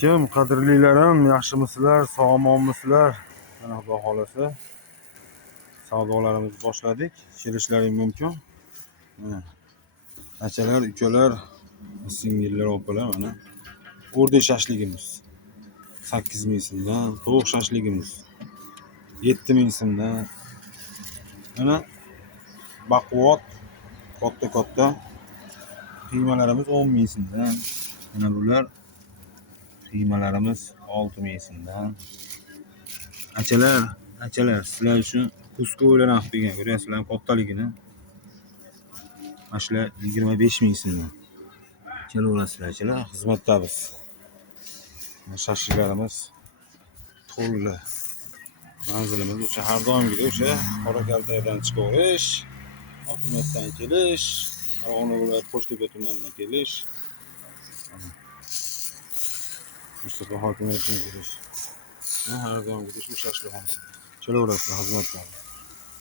Kim qadrlilarim, yaxshimisizlar, sog'monmisizlar? Mana Xudo xolasa savdolarimizni boshladik. Kelishlaring mumkin. Mana achalar, ukalar, singillar, opalar mana o'rdak shashligimiz 8000 so'mdan, tovuq shashligimiz 7000 so'mdan. Mana baquvvat katta qiymalarimiz 10000 so'mdan. Mana bular qiymalarimiz 6000 so'mdan. Achalar, sizlar uchun kuska o'ylanib qilgan, ko'ryapsizlar kattaligini. Mana shular 25000 so'mdan. Kelaverasizlar achalar, xizmatdamiz. Shashliklarimiz to'g'ri. Manzilimiz o'sha har doimgidek o'sha Qorakaltadan chiqaverish, hokimiyatdan kelish, Farg'ona viloyati Qo'shtepa tumanidan kelish, Mustafa hokimiyatdan kelish. Har doimgidek shu shashlikxona. Kelaverasizlar xizmatdamiz.